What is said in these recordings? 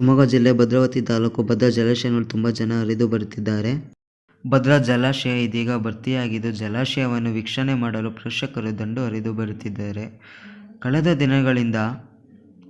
ಶಿವಮೊಗ್ಗ ಜಿಲ್ಲೆ ಭದ್ರಾವತಿ ತಾಲೂಕು ಭದ್ರಾ ಜಲಾಶಯವನ್ನು ತುಂಬ ಜನ ಹರಿದು ಬರುತ್ತಿದ್ದಾರೆ ಭದ್ರಾ ಜಲಾಶಯ ಇದೀಗ ಭರ್ತಿಯಾಗಿದ್ದು ಜಲಾಶಯವನ್ನು ವೀಕ್ಷಣೆ ಮಾಡಲು ಪ್ರೇಕ್ಷಕರು ದಂಡು ಹರಿದು ಬರುತ್ತಿದ್ದಾರೆ. ಕಳೆದ ದಿನಗಳಿಂದ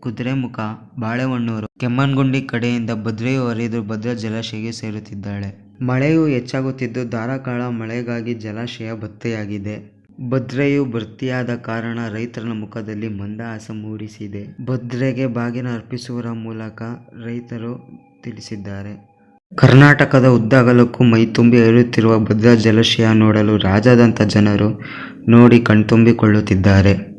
ಕುದುರೆಮುಖ ಬಾಳೆಹೊನ್ನೂರು ಕೆಮ್ಮನ್ಗುಂಡಿ ಕಡೆಯಿಂದ ಭದ್ರೆಯು ಹರಿದು ಭದ್ರಾ ಜಲಾಶಯಕ್ಕೆ ಸೇರುತ್ತಿದ್ದಾಳೆ. ಮಳೆಯು ಹೆಚ್ಚಾಗುತ್ತಿದ್ದು ಧಾರಾಕಾರ ಮಳೆಗಾಗಿ ಜಲಾಶಯ ಭರ್ತಿಯಾಗಿದೆ. ಭದ್ರೆಯು ಭರ್ತಿಯಾದ ಕಾರಣ ರೈತರ ಮುಖದಲ್ಲಿ ಮಂದಹಾಸ ಮೂಡಿಸಿದೆ. ಭದ್ರೆಗೆ ಬಾಗಿನ ಅರ್ಪಿಸುವ ಮೂಲಕ ರೈತರು ತಿಳಿಸಿದ್ದಾರೆ. ಕರ್ನಾಟಕದ ಉದ್ದಗಲಕ್ಕೂ ಮೈತುಂಬಿ ಹರಿಯುತ್ತಿರುವ ಭದ್ರಾ ಜಲಾಶಯ ನೋಡಲು ರಾಜ್ಯಾದ್ಯಂತ ಜನರು ನೋಡಿ ಕಣ್ತುಂಬಿಕೊಳ್ಳುತ್ತಿದ್ದಾರೆ.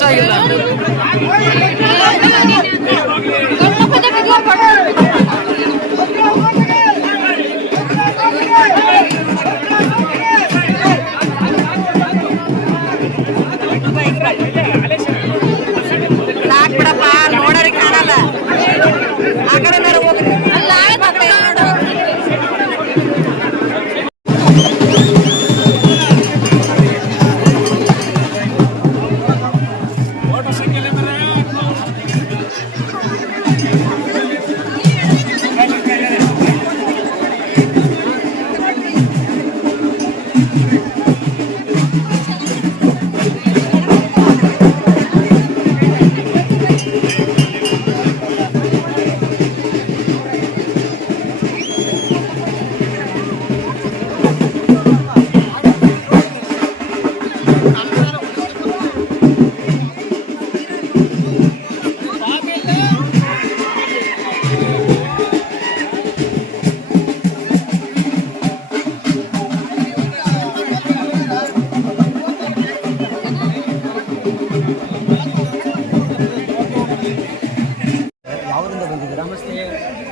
자, 이. ನಮಸ್ತೆ.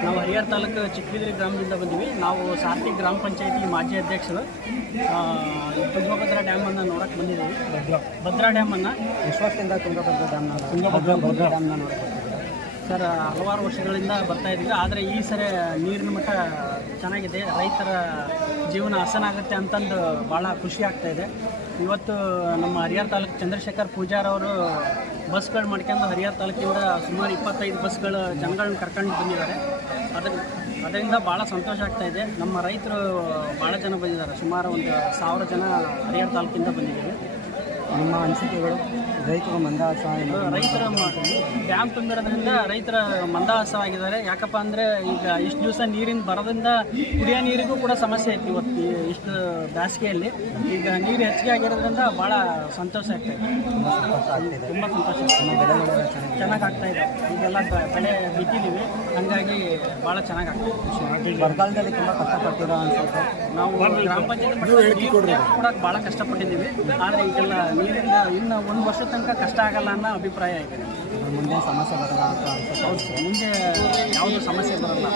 ನಾವು ಹರಿಹರ ತಾಲೂಕು ಚಿಕ್ಕಬಿದ್ರಿ ಗ್ರಾಮದಿಂದ ಬಂದಿವಿ. ನಾವು ಸಾರ್ತಿ ಗ್ರಾಮ ಪಂಚಾಯತಿ ಮಾಜಿ ಅಧ್ಯಕ್ಷರು. ತುಂಗಭದ್ರಾ ಡ್ಯಾಮ್ ಡ್ಯಾಮನ್ನು ನೋಡಕ್ಕೆ ಬಂದಿದ್ದೀವಿ. ಭದ್ರಾ ಡ್ಯಾಮನ್ನು ಅನ್ನ ವಿಶ್ವಾಸದಿಂದ ತುಂಗಭದ್ರಾ ಡ್ಯಾಮ್ನ ತುಂಗಭದ್ರಾ ಭದ್ರಾ. ಡ್ಯಾಮ್ನ ನೋಡಕ್ಕೆ ಸರ್ ಹಲವಾರು ವರ್ಷಗಳಿಂದ ಬರ್ತಾ ಇದ್ದೀವಿ. ಆದರೆ ಈ ಸರಿ ನೀರಿನ ಮಟ್ಟ ಚೆನ್ನಾಗಿದೆ. ರೈತರ ಜೀವನ ಹಸನಾಗುತ್ತೆ ಅಂತಂದು ಭಾಳ ಖುಷಿ ಆಗ್ತಾ ಇದೆ. ಇವತ್ತು ನಮ್ಮ ಹರಿಹರ ತಾಲೂಕು ಚಂದ್ರಶೇಖರ್ ಪೂಜಾರ್ ಅವರು ಬಸ್ಗಳು ಮಾಡ್ಕೊಂಡು ಹರಿಹರ ತಾಲೂಕಿಂದ ಸುಮಾರು ಇಪ್ಪತ್ತೈದು ಬಸ್ಗಳು ಜನಗಳನ್ನ ಕರ್ಕೊಂಡು ಬಂದಿದ್ದಾರೆ. ಅದ್ರ ಅದರಿಂದ ಭಾಳ ಸಂತೋಷ ಆಗ್ತಾ ಇದೆ. ನಮ್ಮ ರೈತರು ಭಾಳ ಜನ ಬಂದಿದ್ದಾರೆ. ಸುಮಾರು ಒಂದು ಸಾವಿರ ಜನ ಹರಿಹರ ತಾಲೂಕಿಂದ ಬಂದಿದ್ದಾರೆ. ನಿಮ್ಮ ಅನಿಸಿಕೆಗಳು? ರೈತರು? ರೈತರ ಡ್ಯಾಮ್ ತುಂಬಿರೋದ್ರಿಂದ ರೈತರ ಮಂದಹಾಸವಾಗಿದ್ದಾರೆ. ಯಾಕಪ್ಪ ಅಂದರೆ ಈಗ ಇಷ್ಟು ದಿವಸ ನೀರಿನ ಬರೋದ್ರಿಂದ ಕುಡಿಯೋ ನೀರಿಗೂ ಕೂಡ ಸಮಸ್ಯೆ ಐತಿ ಇವತ್ತು ಇಷ್ಟು ಬೇಸಿಗೆಯಲ್ಲಿ ಈಗ ನೀರು ಹೆಚ್ಚಿಗೆ ಆಗಿರೋದ್ರಿಂದ ಭಾಳ ಸಂತೋಷ ಆಗ್ತಾ ತುಂಬ ಸಂತೋಷ ಆಗ್ತಿದೆ ತುಂಬ ಸಂತೋಷ ಚೆನ್ನಾಗಿ ಆಗ್ತಾ ಇದೆ. ಈಗೆಲ್ಲ ಬೆಳೆ ಬಿಟ್ಟಿದ್ದೀವಿ ಹಾಗಾಗಿ ಭಾಳ ಚೆನ್ನಾಗಿ ಆಗ್ತದೆ ಬರಗಾಲದಲ್ಲಿ ತುಂಬ ಕಷ್ಟಪಟ್ಟಿರೋ ಅನ್ಸುತ್ತೆ? ನಾವು ಗ್ರಾಮ ಪಂಚಾಯತ್ ಕೂಡ ಭಾಳ ಕಷ್ಟಪಟ್ಟಿದ್ದೀವಿ. ಆದರೆ ಈಗೆಲ್ಲ ನೀರಿಂದ ಇನ್ನು ಒಂದು ವರ್ಷ ತನಕ ಕಷ್ಟ ಆಗಲ್ಲ ಅನ್ನೋ ಅಭಿಪ್ರಾಯ ಇದೆ. ಮುಂದೆ ಸಮಸ್ಯೆ ಬರಲ್ಲ ಹೌದು. ಮುಂದೆ ಯಾವುದೂ ಸಮಸ್ಯೆ ಬರಲ್ಲ.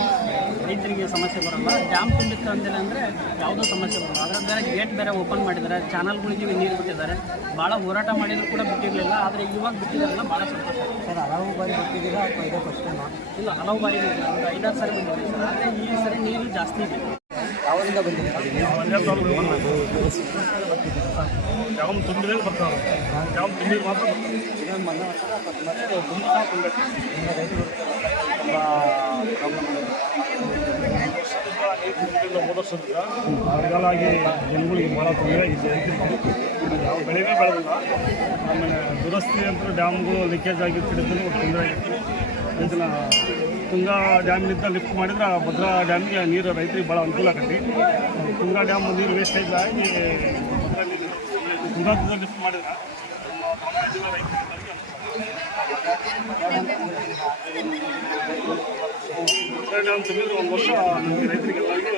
ರೈತರಿಗೆ ಸಮಸ್ಯೆ ಬರಲ್ಲ. ಡ್ಯಾಮ್ ತುಂಬಿತ್ತು ಅಂದಿಲ್ಲ ಅಂದರೆ ಯಾವುದೂ ಸಮಸ್ಯೆ ಬರಲ್ಲ. ಅದರ ಬೇರೆ ಗೇಟ್ ಬೇರೆ ಓಪನ್ ಮಾಡಿದ್ದಾರೆ. ಚಾನಲ್ಗಳಿಗೆ ನೀರು ಬಿಟ್ಟಿದ್ದಾರೆ. ಭಾಳ ಹೋರಾಟ ಮಾಡಿದ್ರು ಕೂಡ ಬಿಟ್ಟಿರಲಿಲ್ಲ. ಆದರೆ ಇವಾಗ ಬಿಟ್ಟಿದ್ದಾರಲ್ಲ ಭಾಳ ಸಂತೋಷ. ಸರ್ ಹಲವು ಬಾರಿ ಬಿಟ್ಟಿದ್ದೀರಾ ಅಥವಾ ಇದೇ ಫಸ್ಟ್ ಟೈಮಾ ಇಲ್ಲ ಹಲವು ಬಾರಿ ಇದೆ. ಒಂದು ಐದಾರು ಸರಿ ಬಂದಿದೆ ಸರ್. ಆದರೆ ಈ ಸರಿ ನೀರು ಜಾಸ್ತಿ ಇದೆ. ಬಂದಿದ್ದೀರಾ ಯಾವ ತುಂಬಿದ್ರೆ ಬರ್ತಾವೆ ಯಾವ ತುಂಬಿದ್ರೆ ಮಾತ್ರ ತುಂಬ ಹೋದ ವರ್ಷದಿಂದ ಆಗಿ ಜನಗಳಿಗೆ ಭಾಳ ತೊಂದರೆ ಆಗಿದೆ ಯಾವ ಬೆಳೆನೇ ಬೆಳೆದಿಲ್ಲ. ಆಮೇಲೆ ದುರಸ್ತಿ ಅಂತ ಡ್ಯಾಮ್ಗಳು ಲೀಕೇಜ್ ಆಗಿ ತೊಂದರೆ ಆಗಿತ್ತು ಇದನ್ನ ತುಂಗಾ ಡ್ಯಾಮ್ನಿಂದ ಲಿಫ್ಟ್ ಮಾಡಿದ್ರೆ ಆ ಭದ್ರಾ ಡ್ಯಾಮ್ಗೆ ನೀರು ರೈತರಿಗೆ ಭಾಳ ಅನುಕೂಲ ಆಗತ್ತೆ ತುಂಗಾ ಡ್ಯಾಮ್ ನೀರು ವೇಸ್ಟೇಜ್ ಆಗಿ ಭದ್ರಾ ನೀರು ತುಂಗಾದಿಂದ ಲಿಫ್ಟ್ ಮಾಡಿದ್ರೆ ನಮ್ಮ ದಾವಣಗೆರೆ ಜಿಲ್ಲಾ ರೈತರಿಗೆ ಭದ್ರಾ ಡ್ಯಾಮ್ ತುಂಬಿದ್ರೆ ಒಂದು ವರ್ಷ ನಮಗೆ ರೈತರಿಗೆಲ್ಲರಿಗೂ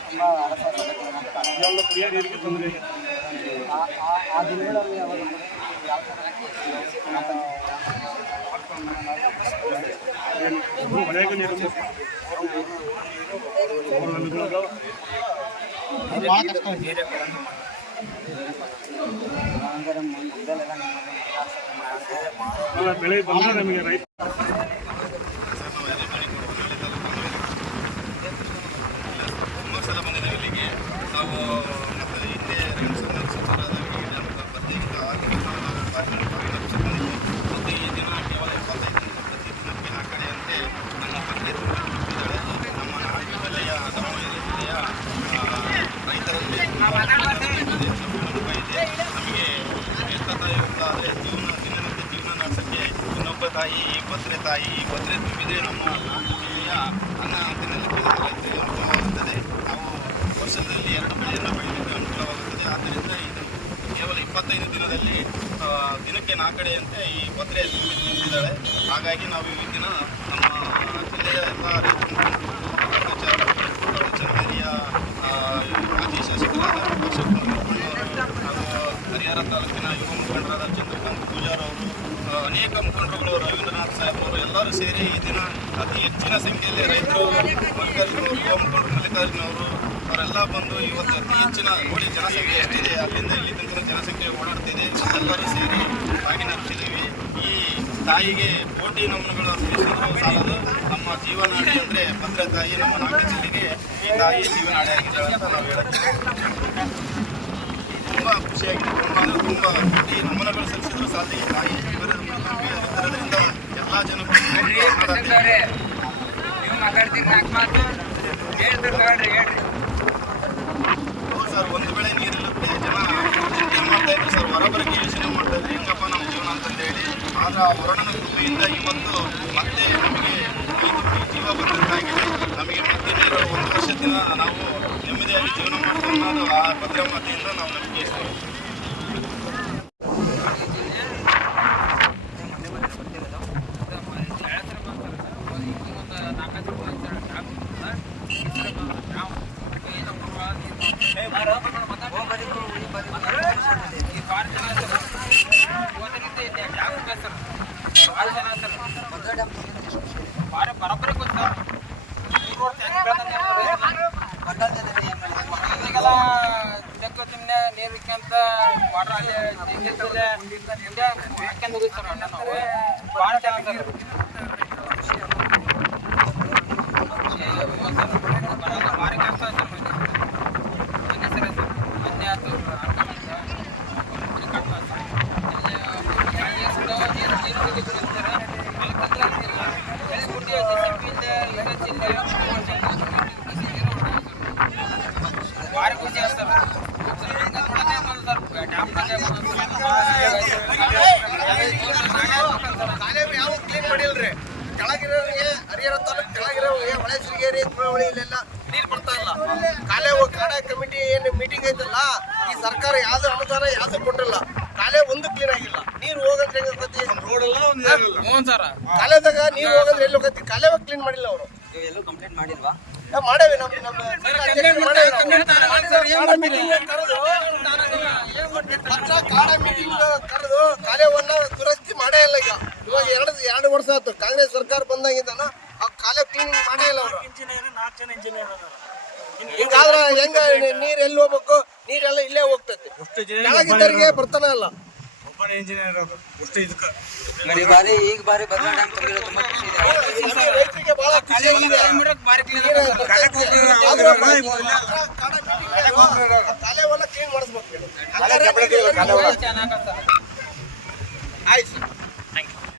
ತುಂಬ ಎಲ್ಲ ಕುಡಿಯೋ ನೀರಿಗೆ ತೊಂದರೆ ಇದೆ ಆ ದಿನಗಳಲ್ಲಿ ಅವಾಗ ಯಾವ ಥರ ಮಳೆಯಾಗ ನೀರು ಅಂದರೆ ಮುಂದೆಲ್ಲ ನಿಮ್ಮ ಬೆಳೆ ಬಂದರೆ ನಮಗೆ ರೈತ ಇನ್ನೊಬ್ಬ ತಾಯಿ ಈ ಭದ್ರೆ ತಾಯಿ ಈ ಭದ್ರೆ ತುಂಬಿದೆ ನಮ್ಮ ಜಿಲ್ಲೆಯ ಅನ್ನ ತಿನ್ನಲಿಕ್ಕೆ ರೈತರಿಗೆ ಅನುಕೂಲವಾಗುತ್ತದೆ ನಾವು ವರ್ಷದಲ್ಲಿ ಎರಡು ಬೆಳೆಯನ್ನು ಬೆಳೆಯಲಿಕ್ಕೆ ಅನುಕೂಲವಾಗುತ್ತದೆ ಆದ್ದರಿಂದ ಇದು ಕೇವಲ ಇಪ್ಪತ್ತೈದು ದಿನದಲ್ಲಿ ಆ, ದಿನಕ್ಕೆ ಕಡೆಯಂತೆ ಈ ಭದ್ರೆ ನಿಂತಿದ್ದಾಳೆ ಹಾಗಾಗಿ ನಾವು ಇವತ್ತಿನ ನಮ್ಮ ಜಿಲ್ಲೆಯ ಆ, ಮಾಜಿ ಶಾಸಕರಾದ ಹರಿಹರ ತಾಲೂಕಿನ ಯುವ ಮುಖಂಡರಾದ ಚಂದ್ರಕಾಂತ್ ಪೂಜಾರ್ ಅವರು ಅನೇಕ ಮುಖಂಡರುಗಳು ರವೀಂದ್ರನಾಥ್ ಸಾಹೇಬ್ ಅವರು ಎಲ್ಲರೂ ಸೇರಿ ಈ ದಿನ ಅತಿ ಹೆಚ್ಚಿನ ಸಂಖ್ಯೆಯಲ್ಲಿ ರೈತರು ಮಲ್ಲಿಕಾರ್ಜುನ ಯುವ ಮುಖಂಡರು ಅವರೆಲ್ಲ ಬಂದು ಇವತ್ತು ಅತಿ ಹೆಚ್ಚಿನ ನೋಡಿ ಜನಸಂಖ್ಯೆ ಎಷ್ಟಿದೆ, ಅಲ್ಲಿಂದ ಇಲ್ಲಿ ತನಕ ಜನಸಂಖ್ಯೆ ಓಡಾಡ್ತಿದೆ. ಎಲ್ಲರೂ ಸೇರಿ ಬಾಗಿನ ಹಚ್ಚಿದ್ದೀವಿ. ಈ ತಾಯಿಗೆ ಕೋಟಿ ನಮನಗಳು ಅರ್ಪಿಸಿದ್ರು. ಸಾಲದು ನಮ್ಮ ಜೀವನಾಡಿ ಅಂದರೆ ಭದ್ರ ತಾಯಿ ನಮ್ಮ ನಾಲ್ಕು ಜಿಲ್ಲೆಗೆ ಈ ತಾಯಿ ಜೀವನಾಡಿ ಆಗಿದ್ದಾಳೆ ಅಂತ ನಾವು ಹೇಳುತ್ತೇವೆ ತುಂಬ ಖುಷಿಯಾಗಿದೆ. ತುಂಬ ತುಂಬ ಕೋಟಿ ನಮನಗಳು ಸಲ್ಲಿಸಿದ್ರು. ಸಾಲ ಈ ತಾಯಿ ಇರೋದ್ರಿಂದ ಎಲ್ಲ ಜನಗಳು ಹೌದು ಸರ್, ಒಂದು ವೇಳೆ ನೀರಿಲ್ಲದೆ ಜನ ಚಿಂತೆ ಮಾಡ್ತಾ ಇದ್ರು ಸರ್, ಹೊರಬರಕ್ಕೆ ಯೋಚನೆ ಮಾಡ್ತಾ ಇದ್ರು. ಹೆಂಗಪ್ಪ ನಮ್ಮ ಜೀವನ ಅಂತಂದು ಹೇಳಿ ಆದ್ರೆ ಆ ವರುಣನ ಕೃಪೆಯಿಂದ ಇವತ್ತು ಮತ್ತೆ ನಮಗೆ ಐದು ಜೀವ ಬಂದಂತಾಗಿದೆ ನಮಗೆ ಮತ್ತೆ ಒಂದು ವರ್ಷ ನಾವು ನೆಮ್ಮದಿಯಾಗಿ ಜೀವನ ಮಾಡ್ತಾ ಅನ್ನೋದು ಆ ಭದ್ರಮಾತೆಯಿಂದ ನಾವು ನಂಬಿಕೆ ಹಾಕ್ಯಂಡ್ ಹೋಗಿದ್ ಸರ್ ಅಣ್ಣ ನಾವು ಭಾಳ ಚೆನ್ನಾಗಿ ಭಾರಿ ಕಷ್ಟ ಸರ್ ಮೊನ್ನೆ ಸರ್ ಮೊನ್ನೆ ಆಯ್ತು ಭಾರಿ ಖುಷಿ ಆಯ್ತು ಸರ್ ಕಾಲೇವು ಯಾವ ಕ್ಲೀನ್ ಮಾಡಿಲ್ರಿ ಕೆಳಗಿರೋರಿಗೆ ಹರಿಹರ ತಾಲೂಕು ಕೆಳಗಿರೋರಿಗೆ ಹೊಳೆ ಸಿರಿಗೇರಿ ಹೊಳೆ ಇಲ್ಲೆಲ್ಲ ನೀರು ಬರ್ತಾ ಇಲ್ಲ ಕಾಲೇವು ಕಾಡ ಕಮಿಟಿ ಏನು ಮೀಟಿಂಗ್ ಐತಲ್ಲ ಈ ಸರ್ಕಾರ ಯಾವ್ದು ಅನುದಾನ ಯಾವ್ದು ಕೊಟ್ಟಿಲ್ಲ. ಕಾಲೇ ಒಂದು ಕ್ಲೀನ್ ಆಗಿಲ್ಲ. ನೀರು ಹೋಗೋದ್ರೆ ಹೋಗತಿ ಕಾಲೇದಾಗ ನೀರು ಹೋಗೋದ್ರೆ ಎಲ್ಲಿ ಹೋಗತಿ? ಕಾಲೇವ ಕ್ಲೀನ್ ಮಾಡಿಲ್ಲ ಅವರು. ಮಾಡೇವಿ ನಮ್ಮ ನಮ್ಮ ಅಧ್ಯಕ್ಷರು ಮಾಡೇವಿ ಕಾಡ ಮೀಟಿಂಗ್ ಕರೆದು ಕಾಲೇವನ್ನ ದುರಸ್ತಿ ಮಾಡೇ ಇಲ್ಲ ಈಗ. ಇವಾಗ ಎರಡು ಎರಡು ವರ್ಷ ಆಯ್ತು. ಕಾಂಗ್ರೆಸ್ ಸರ್ಕಾರ ಬಂದಾಗಿದ್ದಾನ. ಆ ಕಾಲೇ ಕ್ಲೀನಿಂಗ್ ಮಾಡೇ ಇಲ್ಲ ಅವರು. ಇಂಜಿನಿಯರ್ ನಾಲ್ಕು ಜನ ಇಂಜಿನಿಯರ್ ಅದಾರ. ಹಿಂಗಾದ್ರ ಹೆಂಗ ನೀರ್ ಎಲ್ಲಿ ಹೋಗ್ಬೇಕು? ನೀರೆಲ್ಲ ಇಲ್ಲೇ ಹೋಗ್ತೈತಿ. ಕೆಳಗಿದ್ದರಿಗೆ ಬರ್ತಾನೆ ಇಲ್ಲ. ಈ ಬಾರಿ ಈಗ ಬಾರಿ ತುಂಬಾ ಖುಷಿ ಇದೆ. ನಮಗೆ ರೈತರಿಗೆ ಬಹಳ ಕ್ಲೀನ್ ನ್ಯಾಗ ಆ ಕಾಲೇವೆಲ್ಲ ಕ್ಲೀನ್ ಮಾಡಿಸ್ಬೇಕು. ಚೆನ್ನಾಗತ್ತ.